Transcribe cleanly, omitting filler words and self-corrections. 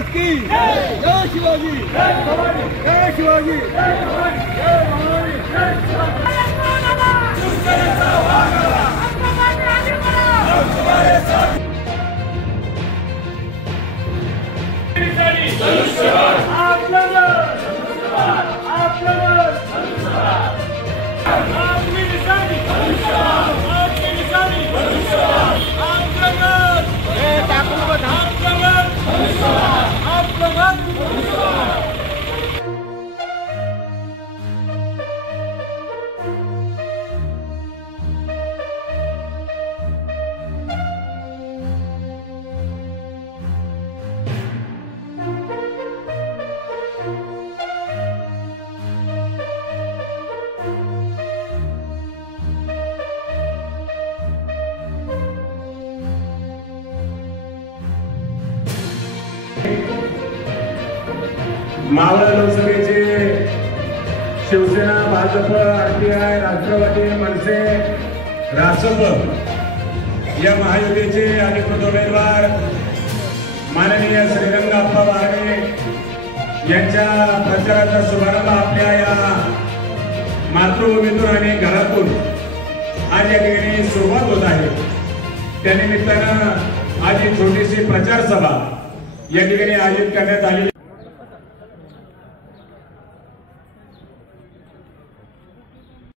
जय शिवाजी, जय शिवाजी, जय भवानी, मावळ लोकसभेचे शिवसेना, भाजप, आरपीआय, राष्ट्रवादी, मनसे, रासप या महायुतीचे अधिकृत उमेदवार माननीय श्रीरंगाप्पा बारणे यांच्या प्रचाराचा शुभारंभ आपल्या या मातृभूमीतून आणि घरातून आज या ठिकाणी सुरुवात होत आहे। त्यानिमित्तानं आज एक छोटीशी प्रचार सभा या ठिकाणी आयोजित करण्यात आलेली